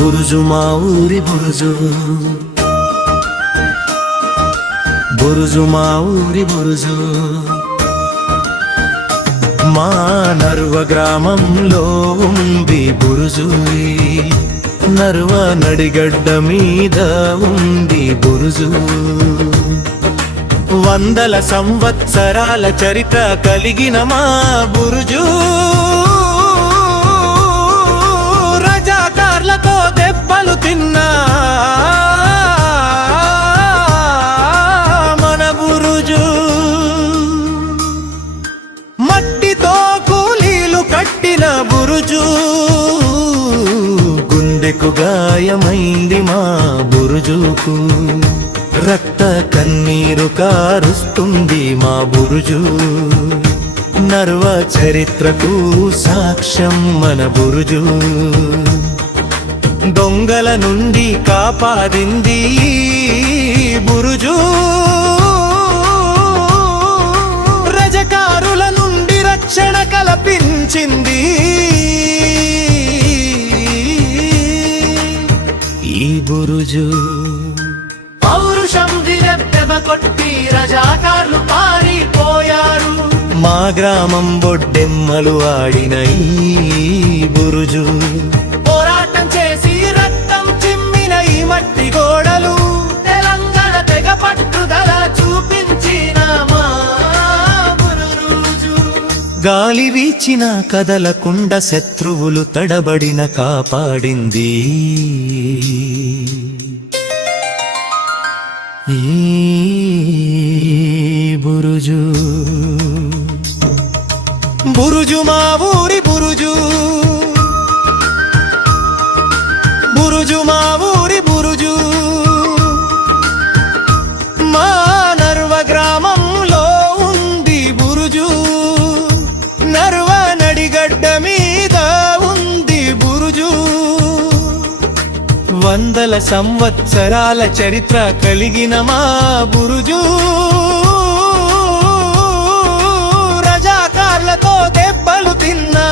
బురుజు మా ఊరి బురుజు. బురుజు మా ఊరి బురుజు. మా నరువ గ్రామంలో ఉంది బురుజు. నరువ నడిగడ్డ మీద ఉంది బురుజు. వందల సంవత్సరాల చరిత్ర కలిగిన మా బురుజు. రజాకార్లతో దెబ్బలు తిన్నా. మన బురుజు. మట్టితో కూలీలు కట్టిన బురుజు. గుండెకు గాయమైంది మా బురుజుకు. రక్త కన్నీరు కారుస్తుంది మా బురుజు. నర్వ చరిత్రకు సాక్ష్యం మన బురుజు. దొంగల నుండి కాపాడింది బురుజు. రజకారుల నుండి రక్షణ కల్పించింది. ఈ బురుజు. పౌరుషం కొట్టి రజాకార్లు పారిపోయారు. మా గ్రామం బొడ్డెమ్మలు ఆడిన ఈ బురుజు. గాలి వీచిన కదలకుండ శత్రువులు తడబడిన కాపాడింది. బురుజు. బురుజు మా ఊరి బురుజు. బురుజు మా వందల సంవత్సరాల చరిత్ర కలిగిన మా బురుజు. రజాకార్లతో దెబ్బలు తిన్నా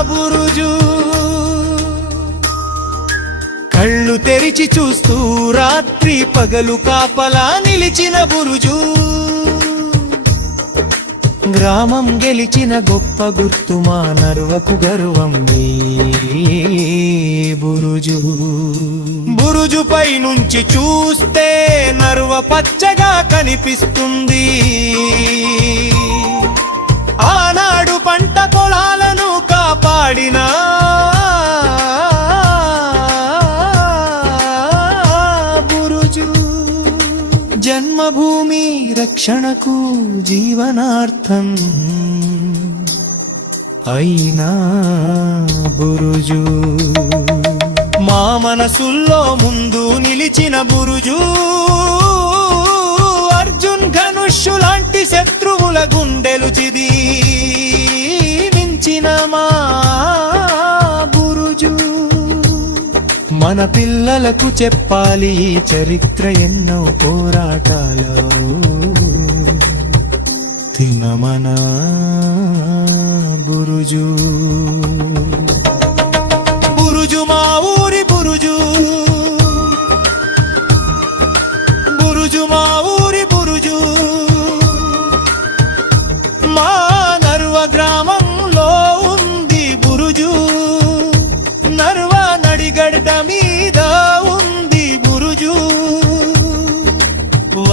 బురుజు. కళ్ళు తెరిచి చూస్తూ రాత్రి పగలు కాపలా నిలిచిన బురుజూ. గ్రామం గెలిచిన గొప్ప గుర్తు మా నరువకు గర్వం బురుజు. బురుజుపై నుంచి చూస్తే నరువ పచ్చగా కనిపిస్తుంది. ఆనాడు పంట పొలాలను కాపాడిన బురుజు. జన్మభూమి రక్షణకు జీవనార్థం అయినా బురుజు. మా మనసుల్లో ముందు నిలిచిన బురుజు. అర్జున్ ధనుష్యు లాంటి శత్రువుల గుండెలు చిది మించిన మా బురుజు. మన పిల్లలకు చెప్పాలి చరిత్ర ఎన్నో పోరాటాలు తినమన బురుజు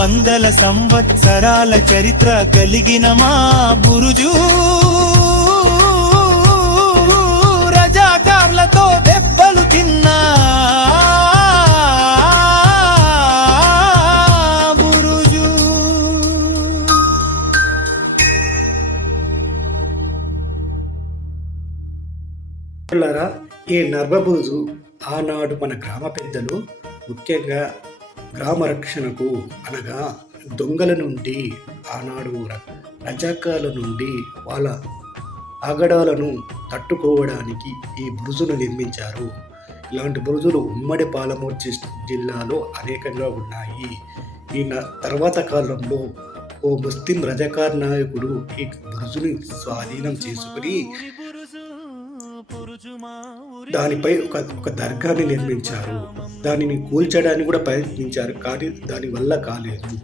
వందల సంవత్సరాల చరిత్ర కలిగిన మా బురుజు రజాకార్లతో దెబ్బలు తిన్నా బురుజు ఈ నర్భబుజు ఆనాడు మన గ్రామ పెద్దలు ముఖ్యంగా గ్రామ రక్షణకు అనగా దొంగల నుండి ఆనాడు రజాకాల నుండి వాళ్ళ ఆగడాలను తట్టుకోవడానికి ఈ బురుజును నిర్మించారు. ఇలాంటి బురుజులు ఉమ్మడి పాలమూరు జిల్లాలో అనేకంగా ఉన్నాయి. ఈ న- తర్వాత కాలంలో ఓ ముస్లిం రజకార్ నాయకుడు ఈ బురుజుని స్వాధీనం చేసుకుని దానిపై ఒక ఒక దర్గాని నిర్మించారు. దానిని కూల్చడానికి కూడా ప్రయత్నించారు కానీ దాని వల్ల కాలేదు.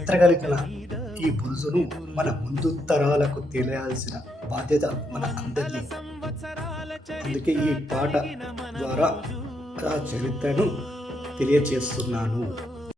ఎత్తగలిగిన ఈ బురుజును మన ముందు తరాలకు తెలియాల్సిన బాధ్యత మన అందరిది. అందుకే ఈ పాట ద్వారా ఆ చరిత్రను తెలియచేస్తున్నాను.